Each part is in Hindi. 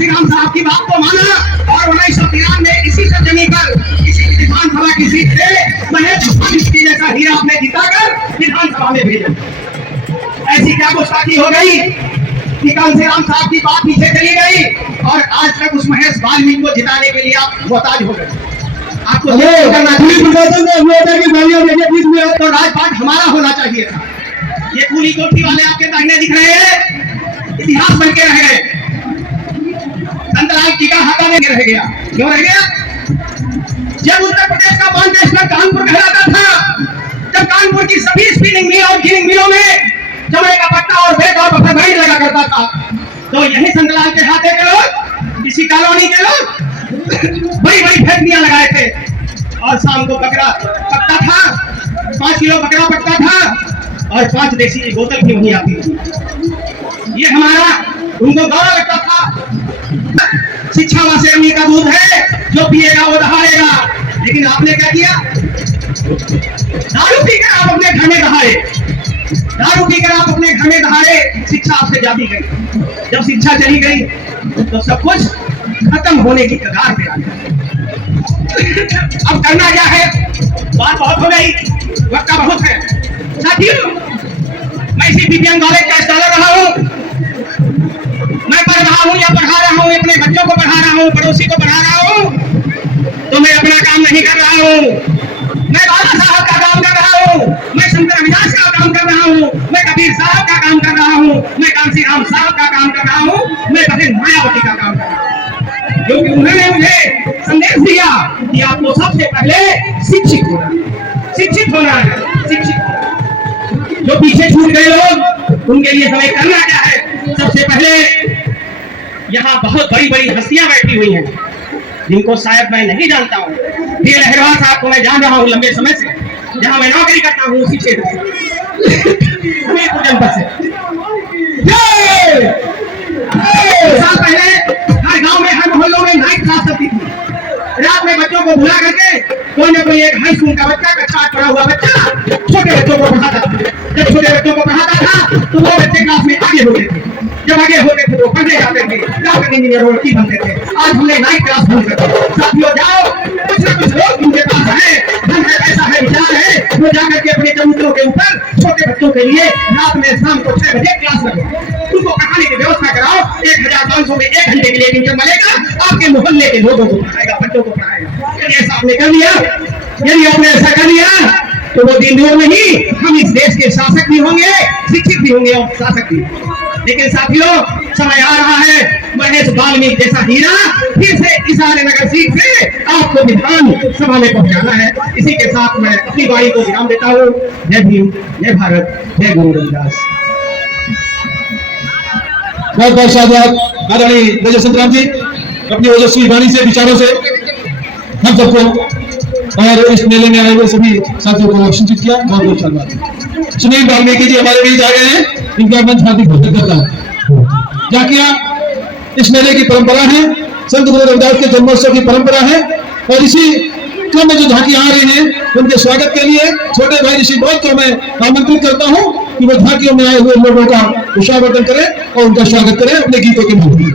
कांसीराम साहब की बात को माना और 1993 में इसी सरजमी पर इसी विधानसभा की सीट से महेश भागवती जैसा हीरा अपने जिताकर विधानसभा में भेजा। ऐसी क्या गुस्ताखी हो गई कि कांसीराम साहब की बात पीछे चली गई और आज तक उस महेश वाल्मीकि को जिताने के लिए आप मोहताज हो गए। आपको तो राजपाट हमारा होना चाहिए था। ये पूरी कोठी वाले आपके दाहिने दिख रहे हैं, इतिहास बन के रह गए। संतलाल टीका हाथा में रह गया। क्यों रह गया? जब उत्तर प्रदेश का बांटेश्वर कानपुर कहलाता था, जब कानपुर की सभी स्पिनिंग मिल और गिनिंग मिलों में चमड़े का पट्टा और बेट और बफरबाई लगा करता था, तो यही संतलाल के हाथे के लोग, इसी कॉलोनी के लोग बड़ी बड़ी फैक्ट्रियां लगाए थे और शाम को बकरा पकता था, 5 किलो बकरा पकता था और 5 देसी की बोतल भी वहीं आती थी। ये हमारा उनको गौरव लगता था। शिक्षा वहां से अम्मी का दूध है, जो पिएगा वो दहाड़ेगा। लेकिन आपने क्या किया? दारू पीकर आप अपने घर में दहाड़े, दारू पीकर आप अपने घर में दहाड़े। शिक्षा आपसे जाती गई। जब शिक्षा चली गई तो सब कुछ खत्म होने की कगार पे आ गया। अब करना क्या है? बात बहुत हो गई, वक्त बहुत है। साथियों, मैं इसी बीपीएम कॉलेज का स्कॉलर रहा हूँ। मैं पढ़ रहा हूँ या पढ़ा रहा हूँ, अपने बच्चों को पढ़ा रहा हूँ, पड़ोसी को पढ़ा रहा हूँ, तो मैं अपना काम नहीं कर रहा हूँ। मैं बाबा साहब का काम कर रहा हूँ, मैं शंकर अविनाश का काम कर रहा हूँ, मैं कबीर साहब का काम कर रहा हूँ, मैं कांसीराम साहब का काम कर रहा हूँ, मैं बहन मायावती का काम कर रहा हूँ। क्योंकि उन्होंने मुझे संदेश दिया कि आपको सबसे पहले शिक्षित होना है, शिक्षित होना है, शिक्षित होना। जो पीछे छूट गए लोग, उनके लिए हमें करना क्या है? सबसे पहले यहाँ बहुत बड़ी बड़ी हस्तियां बैठी हुई हैं, जिनको शायद मैं नहीं जानता हूँ। डी लहरवा साहब को मैं जान रहा हूँ लंबे समय से, जहाँ मैं नौकरी करता हूँ उसी क्षेत्र जनपद से। साल पहले हर गांव में, हर मोहल्लों में नाइट क्लास चलती थी। रात में बच्चों को बुला करके कोई न कोई एक हाई स्कूल का बच्चा, कक्षा 8 पढ़ा हुआ बच्चा छोटे बच्चों को पढ़ाता था। जब छोटे बच्चों को पढ़ाता था तो वो बच्चे क्लास में आगे होते थे। जब आगे होते थे तो पढ़ने जाते थे, जाकर इंजीनियर और वकील बनते थे। आज हमने नाइट क्लास बंद कर दी। साथियों, जाओ, कुछ न कुछ लोग उनके पास है, धन है, पैसा है, विचार है, वो जाकर के अपने चबूतरों के ऊपर छोटे बच्चों के लिए रात में शाम को 6 बजे क्लास लगवाओ। उनको पढ़ाने की व्यवस्था कराओ। 1500 में 1 घंटे के लिए टीचर मिलेगा, आपके मोहल्ले के लोगों को पढ़ाएगा, बच्चों को पढ़ाएगा। यदि ऐसा आपने कर लिया, यदि आपने ऐसा कर लिया, तो वो दिन दूर नहीं, हम इस देश के शासक भी होंगे, शिक्षित भी होंगे और शासक भी। लेकिन साथियों, समय आ रहा है महेश वाल्मीकि जैसा हीरा फिर से इसारे नगर सीट से आपको विधान सभा में पहुंचाना है। इसी के साथ मैं अपनी वाणी को विराम देता हूँ। जय भीम, जय भारत, जय गुरु रविदास। बहुत बहुत शाबाश आदरणीय मेजर संतराम जी, अपनी ओजस्वी वाणी से, विचारों से हम सबको और इस मेले में आए हुए सभी साथियों को आशीषित किया। बहुत बहुत शाबाश। सुनील वाल्मीकि जी हमारे बीच आ गए हैं, इनका मंच हार्दिक स्वागत करता है। झांकियां इस मेले की परंपरा है, संत गुरु रविदास के जन्मोत्सव की परंपरा है और इसी क्रम में जो झांकियां आ रही हैं उनके स्वागत के लिए छोटे भाई ऋषि बहुत को मैं आमंत्रित करता हूं कि वो झांकियों में आए हुए लोगों का विशावर्धन करें और उनका स्वागत करें अपने गीतों के माध्यम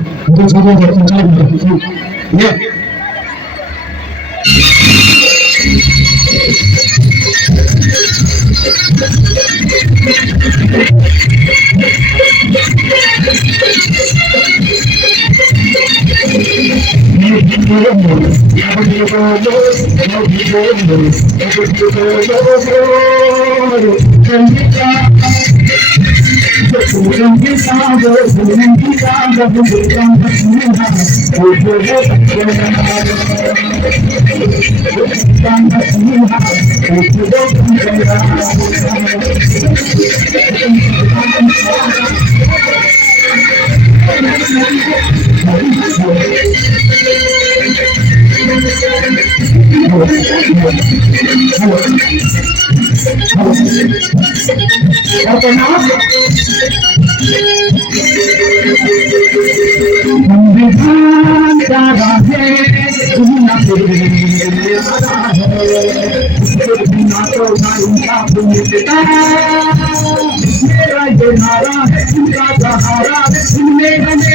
मेरा ये नारा है, उनका सहारा है, उनमें हमें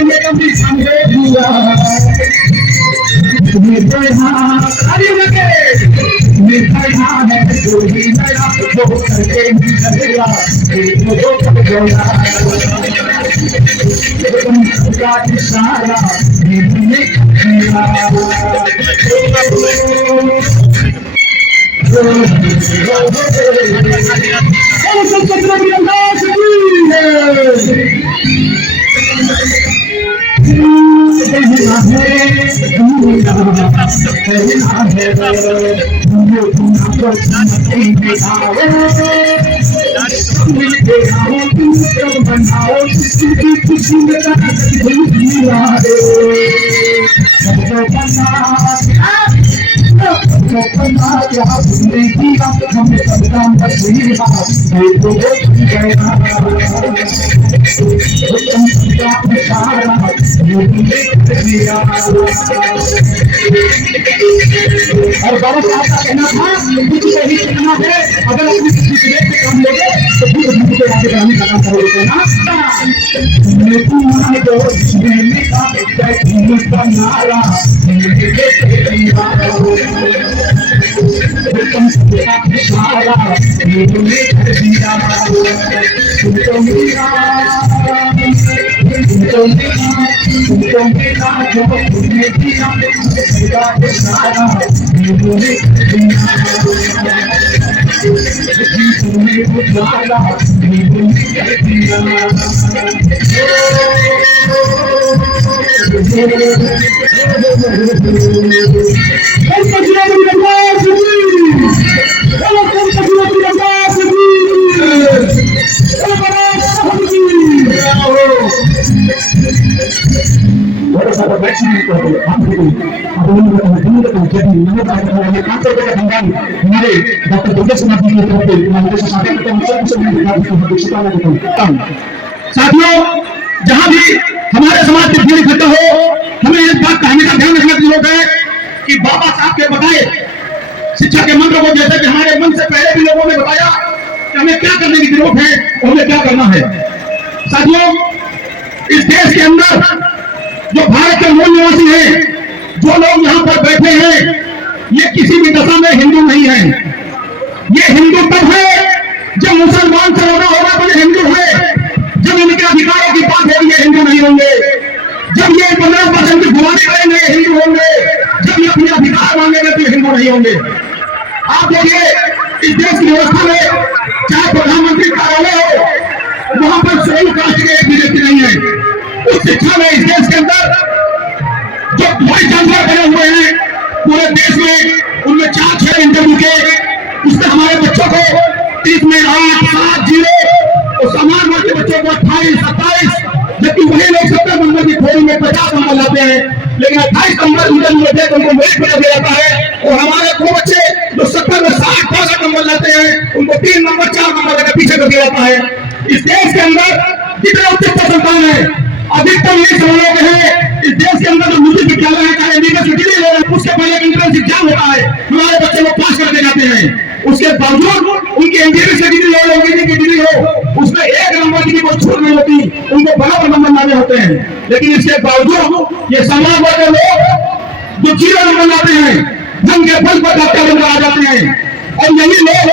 और बाबा साहब का कहना था कुछ नहीं करना है, अगर अपनी किसी से काम लोगे तो फिर उनको को आगे बढ़ाने का काम करोगे ना। तुम्हारे दोस्त मैंने का नारा डॉक्टर दुर्गा समाज की तरफ साथियों, जहां भी हमारे समाज की भीड़ इकट्ठा हो, हमें इस बात का हमेशा ध्यान रखने की जरूरत है कि बाबा साहब के बताए शिक्षा के मंत्र को, जैसे कि हमारे मन से पहले भी लोगों ने बताया कि हमें क्या करने की जरूरत है और हमें क्या करना है। साथियों, इस देश के अंदर जो भारत के मूल निवासी हैं, जो लोग यहाँ पर बैठे हैं, ये किसी भी दशा में हिंदू नहीं है। ये हिंदू तब है जब मुसलमान से होना होगा तो ये हिंदू है, जब इनके अधिकारों की बात होगी ये हिंदू नहीं होंगे, जब ये 15% की गुलामी करेंगे ये हिंदू होंगे, जब ये अपने अधिकार मांगेंगे तो ये हिंदू नहीं होंगे। आप देखिए, इस देश की व्यवस्था में चाहे प्रधानमंत्री कार्यालय हो, वहां पर सभी कास्ट के एक भी व्यक्ति नहीं है। उस शिक्षा में इस देश के अंदर जो वाइस चांसलर बने हुए हैं पूरे देश में, उनमें 4-6 इंटरव्यू के, उसमें हमारे बच्चों को 30 में 8, 7, 0 और समान वर्ग के बच्चों को 28, 27, जबकि वही लोग 70 नंबर की थोड़ी में 50 नंबर लाते हैं, लेकिन 28 नंबर इंटरव्यू में देकर उनको मेरिट बना दिया जाता है। और हमारे वो बच्चे जो 70 में 60-65 नंबर लाते हैं, उनको 3 नंबर 4 नंबर देकर पीछे कर दिया जाता है। इस देश के अंदर कितने उच्चतर संस्थान है, अधिकतम ये समझ है। इस देश के अंदर जो निजी विद्यालय है, चाहे यूनिवर्सिटी ले रहे हैं, उसके पहले एंट्रेंस एग्जाम होता है, हमारे बच्चे लोग पास करके जाते हैं। उसके बावजूद उनकी इंजीनियरिंग से डिग्री हो, इंजीनियरिंग की डिग्री हो, उसमें 1 नंबर की भी कोई छूट नहीं होती, उनको बराबर नंबर लाने होते हैं। लेकिन इसके बावजूद ये समाज वर्ग के लोग जो 0 नंबर लाते हैं, धन के बल पर डॉक्टर बनकर आ जाते हैं, और यही लोग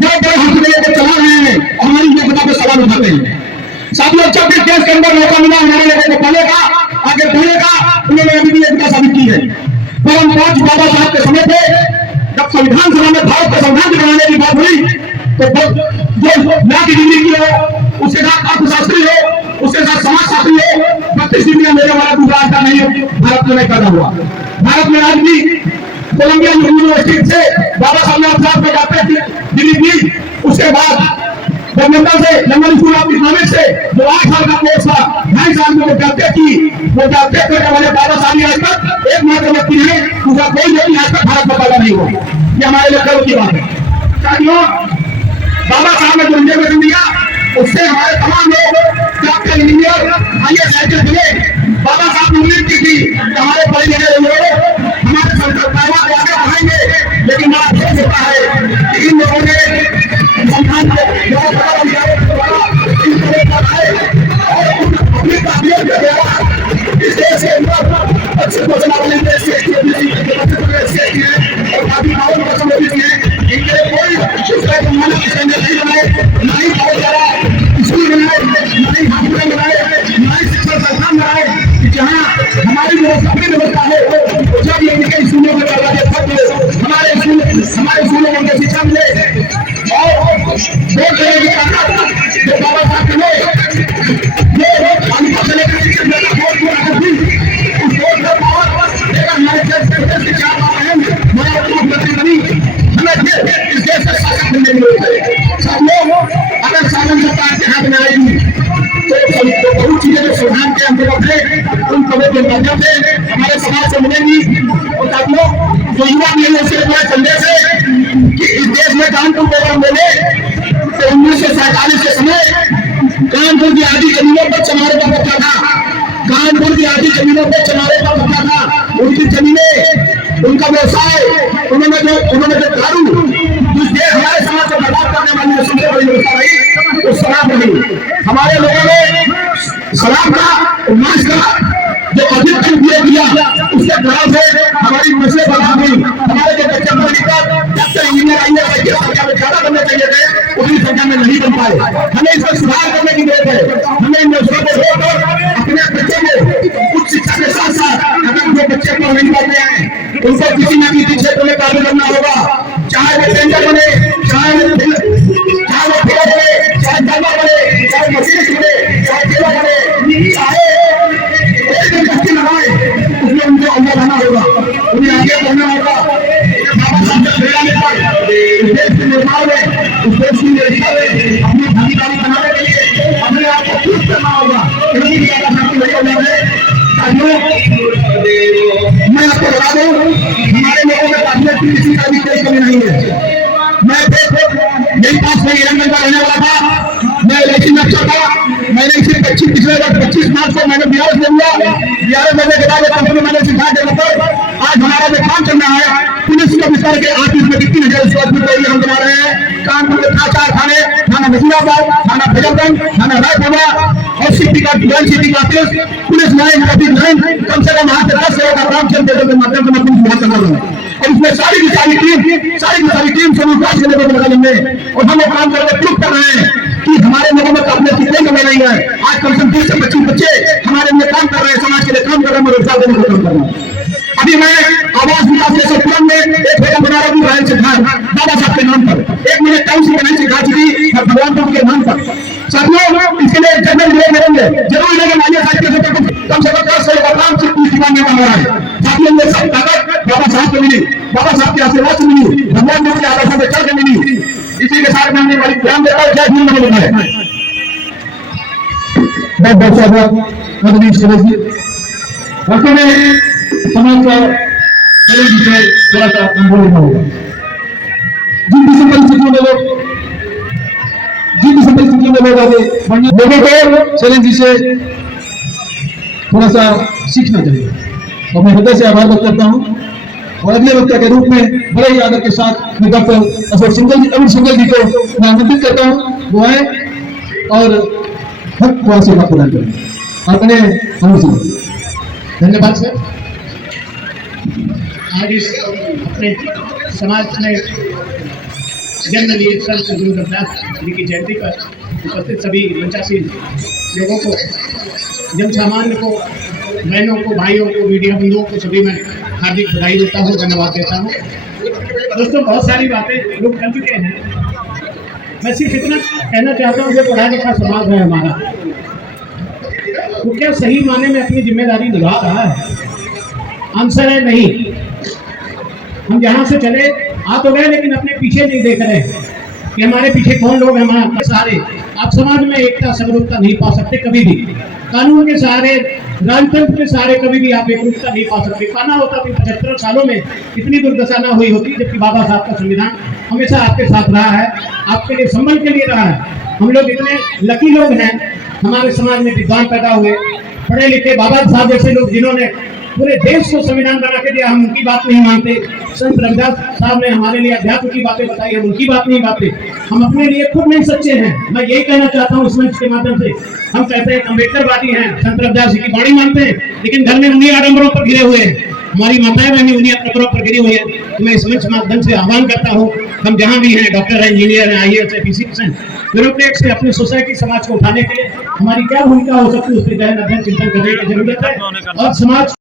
बड़े बड़े हॉस्पिटलों को चला रहे हैं और हमारी योग्यता पर सवाल उठाते हैं। साथियों, जब इस देश के अंदर मौका मिला हमारे लोगों को पढ़ने का, आगे बढ़ने का, उन्होंने अभी भी एकता साबित की है। परम पूज्य बाबा साहब के समय पे जब संविधान सभा में भारत का संविधान बनाने की बात हुई, तो जो लॉ की डिग्री की हो, उसके साथ अर्थशास्त्री हो, उसके साथ समाजशास्त्री हो, 32 डिग्रियां मेरे वाला दूसरा रास्ता नहीं भारत में पैदा हुआ। भारत में आज भी कोलंबिया यूनिवर्सिटी से बाबा साहब ने अर्थशास्त्र में जाते डिग्री दी। उसके बाद लंदन से, लंदन स्कूल ऑफ इकोनॉमिक्स से जो 8 साल का कोर्स था, 2.5 साल में वो डॉक्टरेट की, वो डॉक्टरेट करने वाले बाबा साहब आज तक एकमात्र व्यक्ति है, दूसरा कोई व्यक्ति आज तक भारत में पैदा नहीं हुआ। ये हमारे लिए गर्व की बात है। साथियों, बाबा साहब ने जो रिजर्वेशन दिया, उससे हमारे तमाम लोग डॉक्टर, इंजीनियर, IAS ऑफिसर बने। बाबा साहब ने उम्मीद की थी कि हमारे पढ़े लिखे लोग हमारे सरकार को आगे बढ़ाएंगे, लेकिन बड़ा अफसोस होता है कि इन लोगों ने संविधान को इस देश के अंदर सभी व्यवस्था है। जब ये इनके स्कूलों में दरवाजे खोले, हमारे स्कूलों में शिक्षा मिले और वोट देने की ताकत जो बाबा साहब ने ये हमको चले वोट दिया थी, उस वोट का पावर लेकर हमारे देश के चार अहम मुख्यमंत्री बनी, हमें इस देश से शासन मिलने की जरूरत है। सब लोग अगर शासन सरकार के हाथ में आएगी तो बहुत चीजें जो संविधान के अंतर्गत है उन पदों के माध्यम से हमारे समाज से मिलेंगी। और साथियों, जो युवा मिले उसके पूरा संदेश है कि इस देश में कानपुर प्रोग्राम बोले तो 1947 के समय कानपुर की आधी जमीनों पर चमारों का कब्जा था। कानपुर की आधी जमीनों पर चमारों का कब्जा था। उनकी जमीनें, उनका व्यवसाय, उन्होंने जो दारू जिस देश हमारे समाज को बर्बाद करने वाली सबसे बड़ी व्यवस्था रही वो शराब रही। हमारे लोगों ने शराब का मांस का जो अधिक उपयोग किया उसके कारण से हमारी नस्लें बर्बाद हुई। हमारे जो बच्चे पढ़ लिखकर डॉक्टर इंजीनियर आईएएस की संख्या में ज्यादा बनने चाहिए थे, उतनी संख्या में नहीं बन पाए। हमें इसमें सुधार करने की जरूरत है। हमें इन नस्लों को छोड़कर अपने बच्चों को उच्च शिक्षा के साथ साथ अगर जो बच्चे पढ़ नहीं पाते हैं उनको किसी न किसी क्षेत्र में कार्य करना होगा। चाहे वो टेंडर बने, चाहे वो ठेका बने, चाहे दवा बने, चाहे मशीन बने, चाहे ठेला बने, चाहे बच्चे लगाए, उसमें उनको अंदर रहना होगा, उन्हें आगे बढ़ना होगा। बाबा साहब के प्रेरणा लेकर इस देश के निर्माण में, उस देश की निरक्षा में अपनी भागीदारी बनाने के लिए अपने आप को खुश करना होगा। क्योंकि बाबा साहब की वही औलाद है। मैं आपको बता दूं, हमारे लोगों में काबिलियत की किसी का भी कोई कमी नहीं है। मैं मेरी पास में इलाके का रहने वाला था, मैं इलेक्शन अच्छा था। मैंने इसे पिछले वर्ष 25 मार्च को मैंने बिहार से लिया। बिहार में के बाद कंपनी मैंने सिखा के मतलब आज हमारा जो काम चल रहा है पुलिस को विस्तार के 8 में 3,000 स्क्वायर फीट एरिया हम बना रहे हैं। कानपुर के 4 थाने, थाना नजीराबाद, थाना फैजलगंज, थाना रायपुरा और सिटी का सिटी का पुलिस लाइन ट्रैफिक लाइन कम से कम 8 से 10 सेवा का काम चलते के माध्यम से मैं पुलिस विभाग कर रहा हूँ। और इसमें सारी की सारी टीम समूह के लेवल पर लगा लेंगे और हम लोग काम करके प्रूफ कर रहे हैं कि हमारे लोगों में काबिलियत कितने कमी नहीं है। आज कम से कम 20 से 25 बच्चे हमारे लिए काम कर रहे हैं, समाज के लिए काम कर रहे हैं, रोजगार देने का काम कर रहे हैं। अभी मैं आवास विकास के तुरंत में एक भवन बना रहा हूँ रायन से घर बाबा साहब के नाम पर। एक मैंने टाउनशिप बनाई सिखा दी भगवानपुर के नाम पर। साथियों, इसके लिए जनरल लोग मिलेंगे जरूर लेकिन आइए साथ कम से कम 10 साल का काम सिर्फ इस दिमाग में बन रहा है। साथियों, ये सब ताकत बाबा साहब को मिली, बाबा साहब के आशीर्वाद से मिली, भगवान के आदर्शों पे चल के मिली। इसी के साथ मैं बड़ी ध्यान देता हूँ। जय हिंद मैंने बताया बहुत स्वागत आदरणीय सुरेश जी। वास्तव में समाज का विषय थोड़ा सा अनुभव होगा। जिन किसी परिस्थितियों में लोग आगे बढ़ने लोगों को शैलेंद्र जी से थोड़ा सा सीखना चाहिए और मैं हृदय से आभार व्यक्त करता हूँ। और अगले वक्ता के रूप में बड़े ही आदर के साथ मैं डॉक्टर अशोक सिंघल जी को मैं आमंत्रित करता हूँ। वो आए और हक को आशीर्वाद प्रदान करें। अपने धन्यवाद सर। आज इस अपने समाज में जन्म लिए संत गुरु रविदास जी की जयंती पर उपस्थित सभी मंचासीन लोगों को, जन सामान्य को, बहनों को, भाइयों को, मीडिया बंधुओं को सभी मैं हार्दिक बधाई देता हूँ, धन्यवाद देता हूँ। दोस्तों, बहुत सारी बातें लोग कर चुके हैं। मैं सिर्फ इतना कहना चाहता हूँ, जो पढ़ा लिखा समाज है हमारा, वो क्या सही माने में अपनी जिम्मेदारी निभा रहा है? आंसर है नहीं। हम जहाँ से चले आ तो गए, लेकिन अपने पीछे नहीं देख रहे कि हमारे पीछे कौन लोग हैं। हमारे सहारे आप समाज में एकता समरूपता नहीं पा सकते कभी भी। कानून के सहारे, राजतंत्र के सहारे कभी भी आप एकरूपता नहीं पा सकते। पाना होता तो 75 सालों में इतनी दुर्दशा ना हुई होती, जबकि बाबा साहब का संविधान हमेशा आपके साथ रहा है, आपके लिए संबल के लिए रहा है। हम लोग इतने लकी लोग हैं, हमारे समाज में विद्वान पैदा हुए, पढ़े लिखे बाबा साहब जैसे लोग जिन्होंने पूरे देश को संविधान बना के दिया। हम उनकी बात नहीं मानते। संत रविदास साहब ने हमारे लिए अध्यात्म की बातें बताई, हम उनकी बात नहीं मानते। हम अपने लिए खुद नहीं सच्चे हैं। मैं यही कहना चाहता हूँ इस मंच के माध्यम से। हम कहते हैं अम्बेडकरवादी हैं, संत रविदास जी की वाणी मानते हैं, लेकिन घर में उन्हीं आडम्बरों पर घिरे हुए हैं। हमारी माताएं बहनें उन्हीं आडम्बरों पर घिरी हुई है। तो मैं इस मंच माध्यम से आह्वान करता हूँ, हम जहाँ भी हैं, डॉक्टर है, इंजीनियर है, IAS है, फिजिशियन, ब्यूरोक्रेट से अपनी सोसाइटी समाज को उठाने के लिए हमारी क्या भूमिका हो सकती है, उस पर गहन अध्ययन चिंतन करने की जरूरत है। और समाज